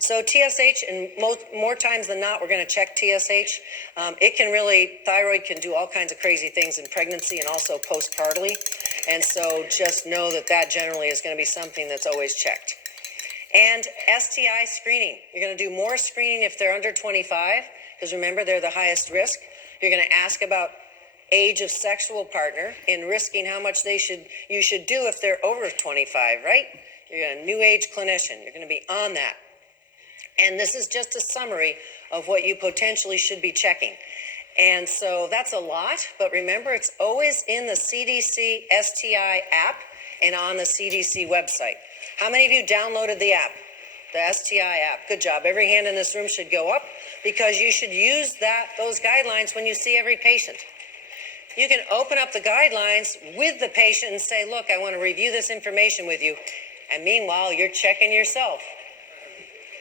So TSH, and more times than not, we're going to check TSH. Thyroid can do all kinds of crazy things in pregnancy and also postpartally. And so just know that generally is going to be something that's always checked. And STI screening. You're going to do more screening if they're under 25, because remember, they're the highest risk. You're going to ask about age of sexual partner and risking how much you should do if they're over 25, right? You're a new age clinician. You're going to be on that. And this is just a summary of what you potentially should be checking. And so that's a lot, but remember, it's always in the CDC STI app and on the CDC website. How many of you downloaded the app, the STI app? Good job. Every hand in this room should go up, because you should use those guidelines when you see every patient. You can open up the guidelines with the patient and say, look, I want to review this information with you. And meanwhile, you're checking yourself.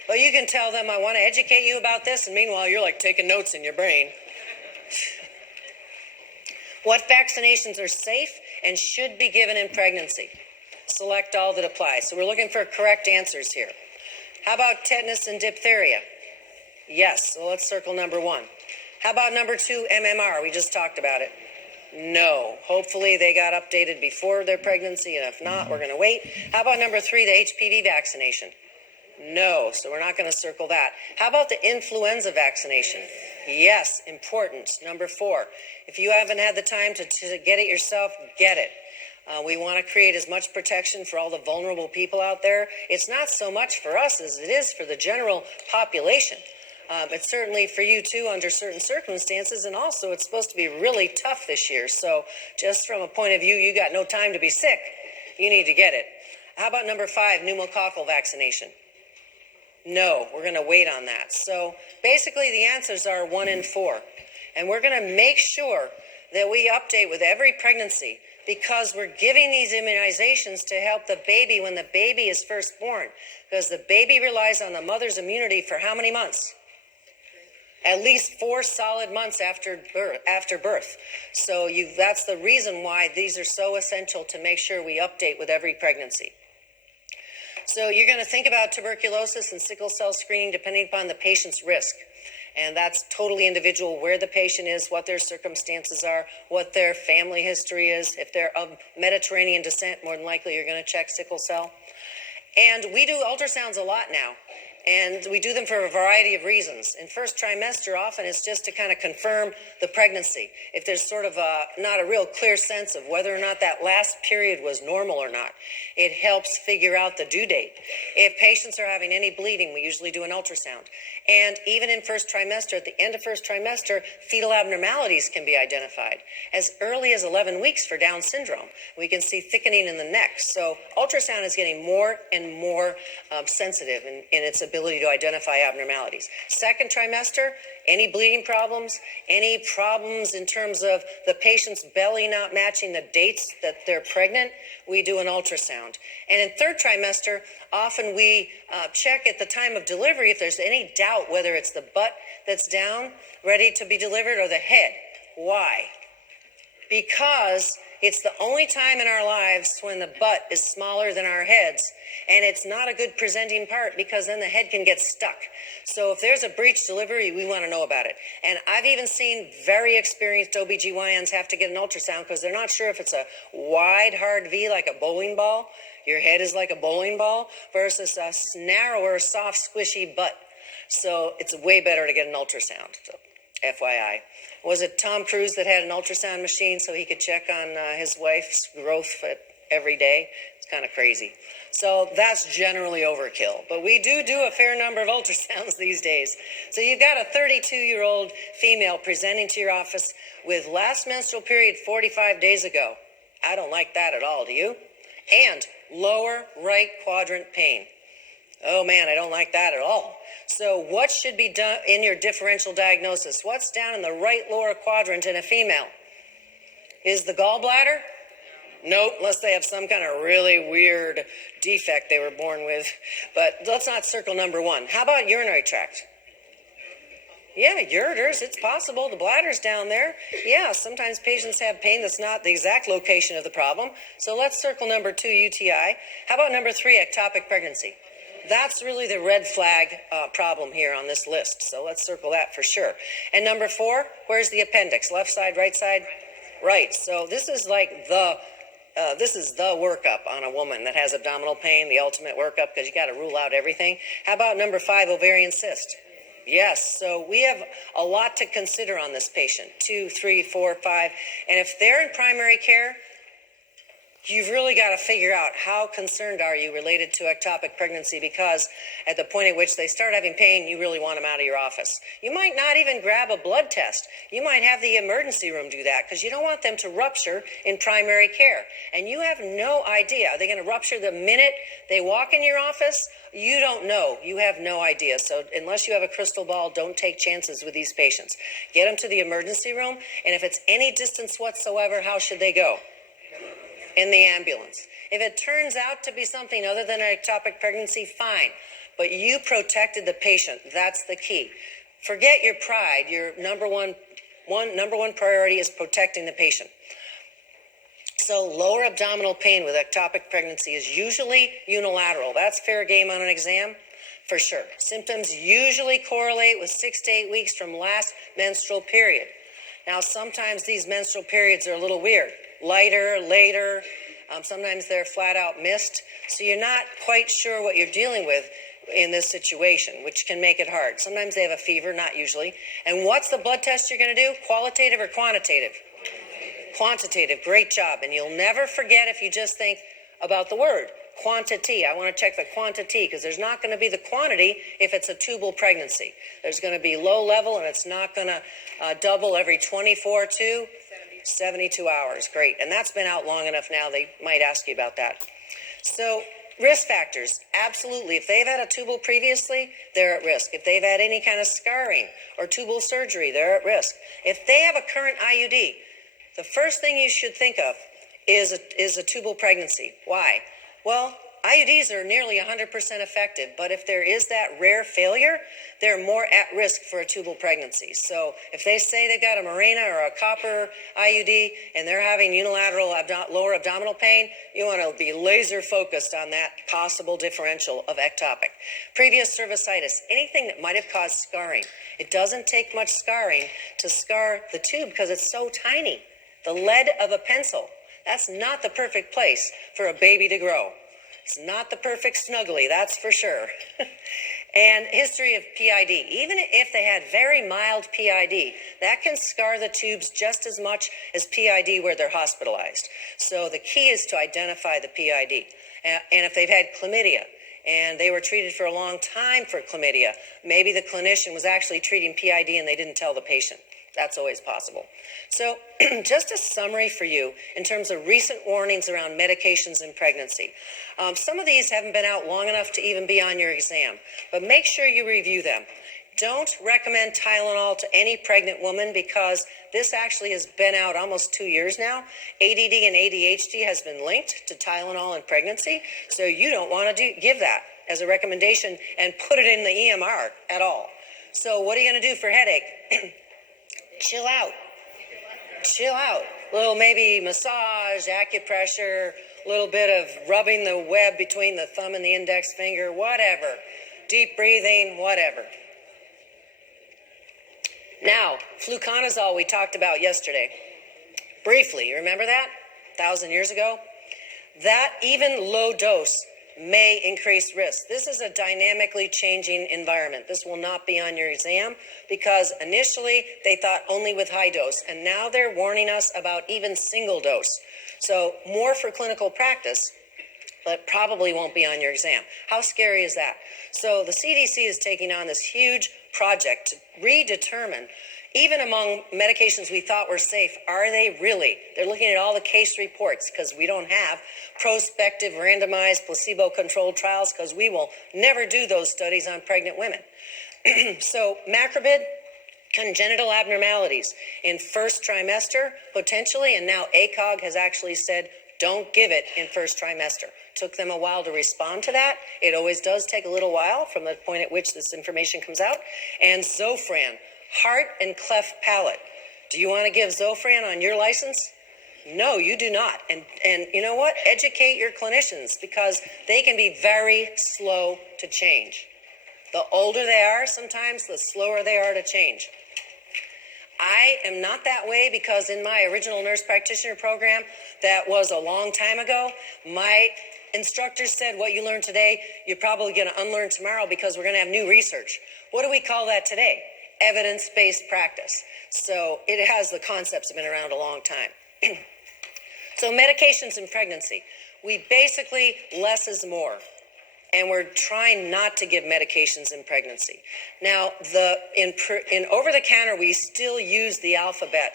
But you can tell them, I want to educate you about this, and meanwhile, you're like taking notes in your brain. What vaccinations are safe and should be given in pregnancy? Select all that apply. So we're looking for correct answers here. How about tetanus and diphtheria? Yes, so let's circle number 1. How about number 2, MMR? We just talked about it. No. Hopefully they got updated before their pregnancy, and if not, we're going to wait. How about number 3, the HPV vaccination? No, so we're not going to circle that. How about the influenza vaccination? Yes, important. Number 4, if you haven't had the time to get it yourself, get it. We want to create as much protection for all the vulnerable people out there. It's not so much for us as it is for the general population. It's certainly for you too under certain circumstances, and also it's supposed to be really tough this year. So just from a point of view, you got no time to be sick, you need to get it. How about number 5, pneumococcal vaccination? No, we're going to wait on that. So basically the answers are 1 and 4. And we're going to make sure that we update with every pregnancy, because we're giving these immunizations to help the baby when the baby is first born. Because the baby relies on the mother's immunity for how many months? At least 4 solid months after birth. So that's the reason why these are so essential, to make sure we update with every pregnancy. So you're going to think about tuberculosis and sickle cell screening depending upon the patient's risk. And that's totally individual, where the patient is, what their circumstances are, what their family history is. If they're of Mediterranean descent, more than likely you're going to check sickle cell. And we do ultrasounds a lot now. And we do them for a variety of reasons. In first trimester, often it's just to kind of confirm the pregnancy. If there's sort of not a real clear sense of whether or not that last period was normal or not, it helps figure out the due date. If patients are having any bleeding, we usually do an ultrasound. And even in first trimester, at the end of first trimester, fetal abnormalities can be identified. As early as 11 weeks for Down syndrome, we can see thickening in the neck. So ultrasound is getting more and more sensitive in its ability to identify abnormalities. Second trimester, any bleeding problems, any problems in terms of the patient's belly not matching the dates that they're pregnant, we do an ultrasound. And in third trimester, often we check at the time of delivery if there's any doubt whether it's the butt that's down, ready to be delivered, or the head. Why? Because it's the only time in our lives when the butt is smaller than our heads, and it's not a good presenting part, because then the head can get stuck. So if there's a breech delivery, we want to know about it. And I've even seen very experienced OBGYNs have to get an ultrasound because they're not sure if it's a wide, hard V like a bowling ball, your head is like a bowling ball, versus a narrower, soft, squishy butt. So it's way better to get an ultrasound. So FYI. Was it Tom Cruise that had an ultrasound machine so he could check on his wife's growth every day? It's kind of crazy. So that's generally overkill. But we do a fair number of ultrasounds these days. So you've got a 32-year-old female presenting to your office with last menstrual period 45 days ago. I don't like that at all, do you? And lower right quadrant pain. Oh man, I don't like that at all. So what should be done in your differential diagnosis? What's down in the right lower quadrant in a female? Is the gallbladder? Nope, unless they have some kind of really weird defect they were born with. But let's not circle number 1. How about urinary tract? Yeah, ureters, it's possible. The bladder's down there. Yeah, sometimes patients have pain that's not the exact location of the problem. So let's circle number 2, UTI. How about number 3, ectopic pregnancy? That's really the red flag problem here on this list. So let's circle that for sure. And number 4, where's the appendix? Left side, right side? Right. So this is like this is the workup on a woman that has abdominal pain, the ultimate workup, because you got to rule out everything. How about number 5, ovarian cyst? Yes, so we have a lot to consider on this patient, 2, 3, 4, 5. And if they're in primary care, you've really got to figure out how concerned are you related to ectopic pregnancy, because at the point at which they start having pain, you really want them out of your office. You might not even grab a blood test. You might have the emergency room do that because you don't want them to rupture in primary care. And you have no idea. Are they going to rupture the minute they walk in your office? You don't know. You have no idea. So unless you have a crystal ball, don't take chances with these patients. Get them to the emergency room. And if it's any distance whatsoever, how should they go? In the ambulance. If it turns out to be something other than an ectopic pregnancy, fine. But you protected the patient. That's the key. Forget your pride. Your number one priority is protecting the patient. So lower abdominal pain with ectopic pregnancy is usually unilateral. That's fair game on an exam, for sure. Symptoms usually correlate with 6 to 8 weeks from last menstrual period. Now, sometimes these menstrual periods are a little weird. Lighter, later, sometimes they're flat out missed. So you're not quite sure what you're dealing with in this situation, which can make it hard. Sometimes they have a fever, not usually. And what's the blood test you're going to do? Qualitative or quantitative? Quantitative, great job. And you'll never forget if you just think about the word. Quantity. I want to check the quantity because there's not going to be the quantity if it's a tubal pregnancy. There's going to be low level and it's not going to double every 24 to 72 hours. Great. And that's been out long enough now. They might ask you about that. So risk factors. Absolutely. If they've had a tubal previously, they're at risk. If they've had any kind of scarring or tubal surgery, they're at risk. If they have a current IUD, the first thing you should think of is a tubal pregnancy. Why? Well, IUDs are nearly 100% effective, but if there is that rare failure, they're more at risk for a tubal pregnancy. So if they say they've got a Mirena or a copper IUD and they're having unilateral lower abdominal pain, you want to be laser focused on that possible differential of ectopic. Previous cervicitis, anything that might have caused scarring. It doesn't take much scarring to scar the tube because it's so tiny. The lead of a pencil. That's not the perfect place for a baby to grow. It's not the perfect snuggly, that's for sure. And history of PID. Even if they had very mild PID, that can scar the tubes just as much as PID where they're hospitalized. So the key is to identify the PID. And if they've had chlamydia and they were treated for a long time for chlamydia, maybe the clinician was actually treating PID and they didn't tell the patient. That's always possible. So just a summary for you in terms of recent warnings around medications in pregnancy. Some of these haven't been out long enough to even be on your exam, but make sure you review them. Don't recommend Tylenol to any pregnant woman because this actually has been out almost 2 years now. ADD and ADHD has been linked to Tylenol in pregnancy, so you don't want to give that as a recommendation and put it in the EMR at all. So what are you going to do for headache? Chill out. Chill out. Little maybe massage, acupressure, a little bit of rubbing the web between the thumb and the index finger, whatever. Deep breathing, whatever. Now, fluconazole we talked about yesterday. Briefly, you remember that? 1,000 years ago? That even low dose may increase risk. This is a dynamically changing environment. This will not be on your exam because initially they thought only with high dose, and now they're warning us about even single dose. So more for clinical practice, but probably won't be on your exam. How scary is that? So the CDC is taking on this huge project to redetermine, even among medications we thought were safe, are they really? They're looking at all the case reports because we don't have prospective randomized placebo-controlled trials because we will never do those studies on pregnant women. So macrobid, congenital abnormalities in first trimester, potentially, and now ACOG has actually said, don't give it in first trimester. Took them a while to respond to that. It always does take a little while from the point at which this information comes out. And Zofran, heart and cleft palate. Do you want to give Zofran on your license? No, you do not. And you know what? Educate your clinicians because they can be very slow to change. The older they are, sometimes the slower they are to change. I am not that way because in my original nurse practitioner program, that was a long time ago, my instructors said what you learned today, you're probably going to unlearn tomorrow because we're going to have new research. What do we call that today? Evidence-based practice. So it has the concepts have been around a long time. So medications in pregnancy, we basically less is more. And we're trying not to give medications in pregnancy. Now, in over-the-counter, we still use the alphabet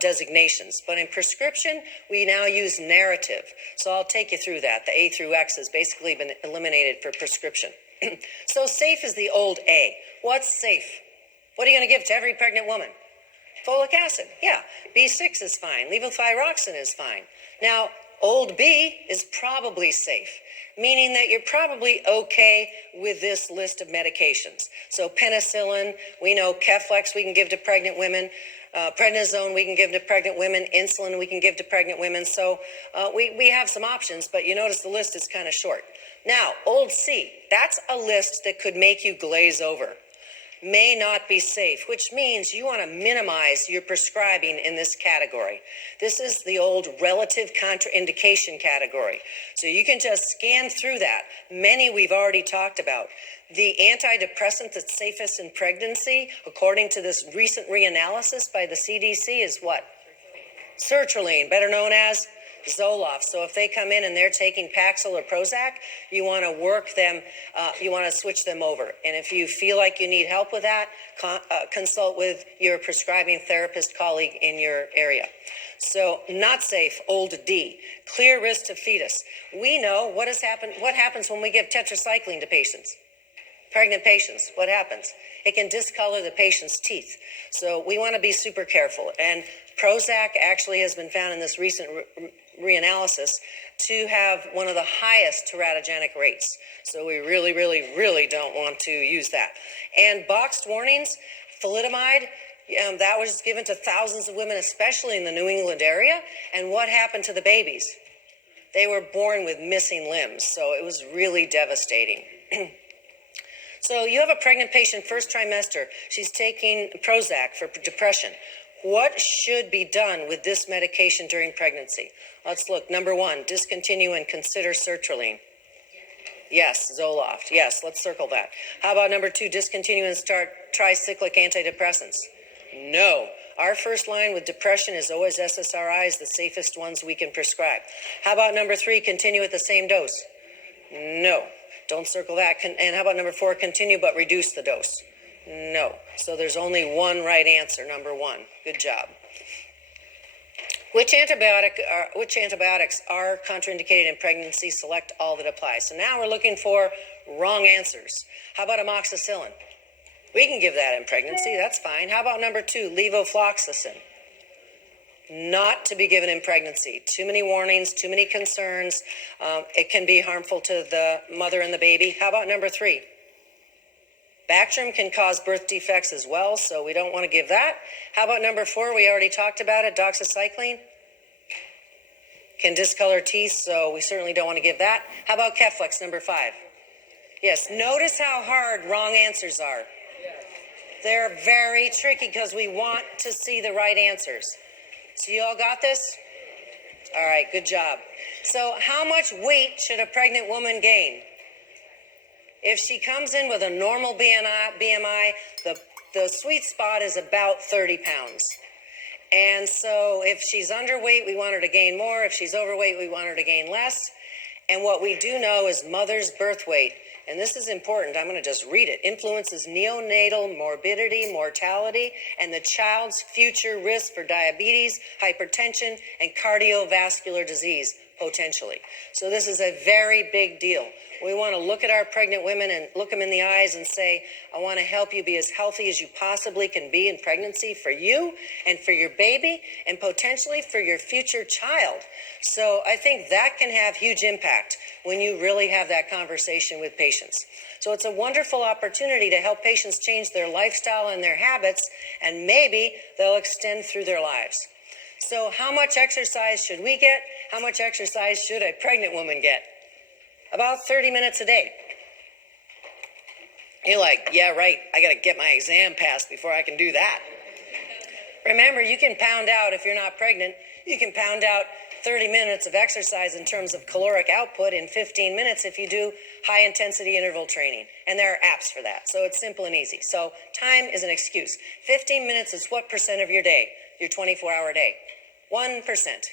designations, but in prescription, we now use narrative. So I'll take you through that. The A through X has basically been eliminated for prescription. So safe is the old A. What's safe? What are you going to give to every pregnant woman? Folic acid, yeah. B6 is fine. Levothyroxine is fine. Now, old B is probably safe, meaning that you're probably okay with this list of medications. So penicillin, we know Keflex we can give to pregnant women, prednisone we can give to pregnant women, insulin we can give to pregnant women. So we have some options, but you notice the list is kind of short. Now, old C, that's a list that could make you glaze over. May not be safe, which means you want to minimize your prescribing in this category. This is the old relative contraindication category. So you can just scan through that. Many we've already talked about. The antidepressant that's safest in pregnancy, according to this recent reanalysis by the CDC, is what? Sertraline, better known as Zoloft. So if they come in and they're taking Paxil or Prozac, you want to work them, you want to switch them over. And if you feel like you need help with that, consult with your prescribing therapist colleague in your area. So not safe, old D, clear risk to fetus. We know what happens when we give tetracycline to patients. Pregnant patients, what happens? It can discolor the patient's teeth. So we want to be super careful. And Prozac actually has been found in this recent reanalysis to have one of the highest teratogenic rates. So we really, really, really don't want to use that. And boxed warnings, thalidomide, that was given to thousands of women, especially in the New England area. And what happened to the babies? They were born with missing limbs. So it was really devastating. So you have a pregnant patient, first trimester. She's taking Prozac for depression. What should be done with this medication during pregnancy? Let's look. Number one, discontinue and consider sertraline. Yes, Zoloft. Yes, let's circle that. How about number two, discontinue and start tricyclic antidepressants? No. Our first line with depression is always SSRIs, the safest ones we can prescribe. How about number three, continue at the same dose? No. Don't circle that. And how about number four, continue but reduce the dose? No. So there's only one right answer, number one. Good job. Which antibiotics are contraindicated in pregnancy? Select all that apply. So now we're looking for wrong answers. How about amoxicillin? We can give that in pregnancy. That's fine. How about number two, levofloxacin? Not to be given in pregnancy. Too many warnings, too many concerns. It can be harmful to the mother and the baby. How about number three? Bactrim can cause birth defects as well, so we don't want to give that. How about number four? We already talked about it, doxycycline. Can discolor teeth, so we certainly don't want to give that. How about Keflex, number five? Yes, notice how hard wrong answers are. They're very tricky because we want to see the right answers. So you all got this? All right, good job. So how much weight should a pregnant woman gain? If she comes in with a normal BMI, the sweet spot is about 30 pounds. And so if she's underweight, we want her to gain more. If she's overweight, we want her to gain less. And what we do know is mother's birth weight, and this is important, I'm going to just read it, influences neonatal morbidity, mortality, and the child's future risk for diabetes, hypertension, and cardiovascular disease, potentially. So this is a very big deal. We want to look at our pregnant women and look them in the eyes and say, I want to help you be as healthy as you possibly can be in pregnancy for you and for your baby and potentially for your future child. So I think that can have huge impact when you really have that conversation with patients. So it's a wonderful opportunity to help patients change their lifestyle and their habits, and maybe they'll extend through their lives. So how much exercise should we get? How much exercise should a pregnant woman get? About 30 minutes a day. You're like, yeah, right. I got to get my exam passed before I can do that. Remember, you can pound out, if you're not pregnant, you can pound out 30 minutes of exercise in terms of caloric output in 15 minutes if you do high intensity interval training. And there are apps for that. So it's simple and easy. So time is an excuse. 15 minutes is what percent of your day, your 24-hour day? 1%.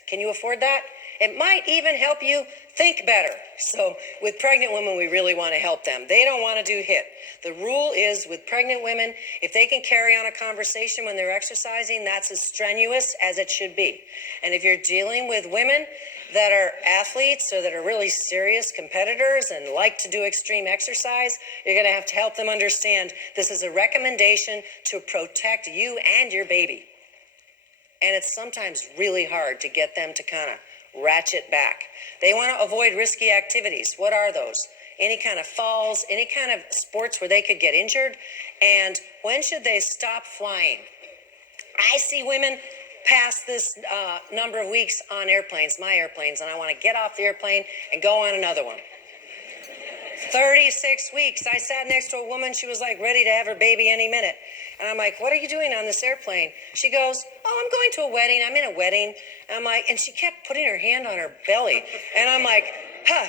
Can you afford that? It might even help you think better. So with pregnant women, we really want to help them. They don't want to do HIIT. The rule is with pregnant women, if they can carry on a conversation when they're exercising, that's as strenuous as it should be. And if you're dealing with women that are athletes or that are really serious competitors and like to do extreme exercise, you're going to have to help them understand this is a recommendation to protect you and your baby. And it's sometimes really hard to get them to kind of ratchet back. They want to avoid risky activities. What are those? Any kind of falls, any kind of sports where they could get injured. And when should they stop flying? I see women past this number of weeks on airplanes, my airplanes, and I want to get off the airplane and go on another one. 36 weeks. I sat next to a woman. She was like ready to have her baby any minute. And I'm like, what are you doing on this airplane? She goes, oh, I'm going to a wedding. I'm in a wedding. And I'm like, and she kept putting her hand on her belly. And I'm like,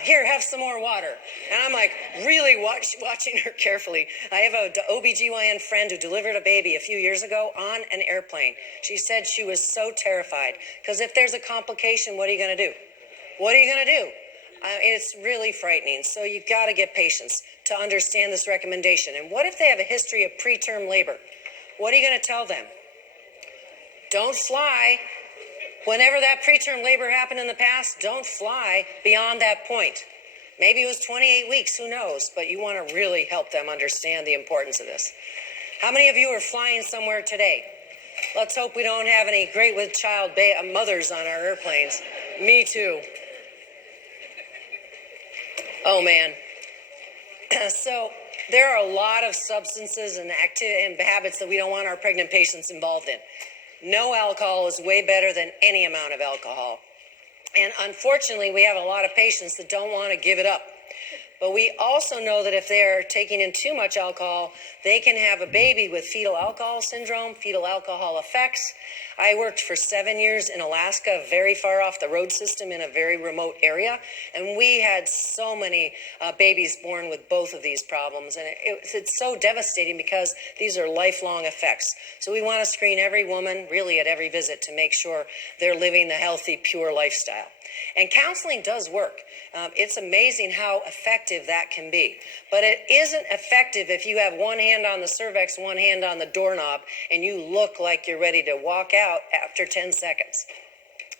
here, have some more water. And I'm like, really watching her carefully. I have a OBGYN friend who delivered a baby a few years ago on an airplane. She said she was so terrified because if there's a complication, what are you going to do? What are you going to do? It's really frightening. So you've got to get patients to understand this recommendation. And what if they have a history of preterm labor? What are you going to tell them? Don't fly. Whenever that preterm labor happened in the past, don't fly beyond that point. Maybe it was 28 weeks, who knows? But you want to really help them understand the importance of this. How many of you are flying somewhere today? Let's hope we don't have any great with child mothers on our airplanes. Me too. Oh, man. So there are a lot of substances and habits that we don't want our pregnant patients involved in. No alcohol is way better than any amount of alcohol. And unfortunately, we have a lot of patients that don't want to give it up. But we also know that if they're taking in too much alcohol, they can have a baby with fetal alcohol syndrome, fetal alcohol effects. I worked for 7 years in Alaska, very far off the road system in a very remote area. And we had so many babies born with both of these problems. And it's so devastating because these are lifelong effects. So we want to screen every woman really at every visit to make sure they're living the healthy, pure lifestyle. And counseling does work. It's amazing how effective that can be. But it isn't effective if you have one hand on the cervix, one hand on the doorknob, and you look like you're ready to walk out after 10 seconds.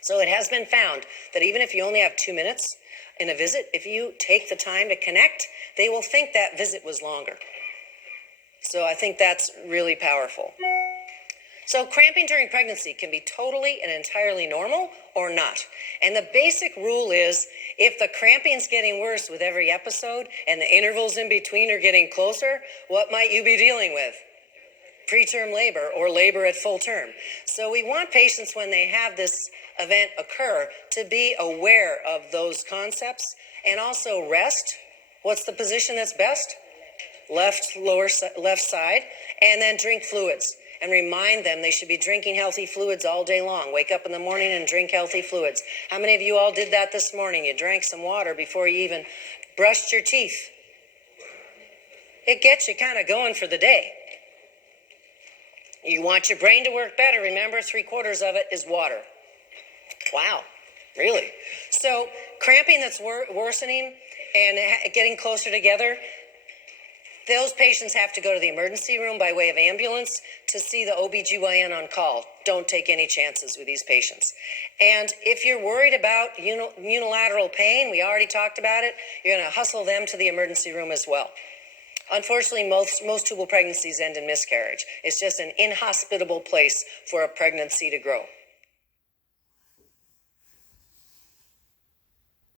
So it has been found that even if you only have 2 minutes in a visit, if you take the time to connect, they will think that visit was longer. So I think that's really powerful. So cramping during pregnancy can be totally and entirely normal or not. And the basic rule is if the cramping's getting worse with every episode and the intervals in between are getting closer, what might you be dealing with? Preterm labor or labor at full term. So we want patients when they have this event occur to be aware of those concepts and also rest. What's the position that's best? Left side, and then drink fluids. And remind them they should be drinking healthy fluids all day long. Wake up in the morning and drink healthy fluids. How many of you all did that this morning? You drank some water before you even brushed your teeth. It gets you kind of going for the day. You want your brain to work better. Remember, 3/4 of it is water. Wow, really? So cramping that's worsening and getting closer together, those patients have to go to the emergency room by way of ambulance to see the OBGYN on call. Don't take any chances with these patients. And if you're worried about unilateral pain, we already talked about it, you're going to hustle them to the emergency room as well. Unfortunately, most tubal pregnancies end in miscarriage. It's just an inhospitable place for a pregnancy to grow.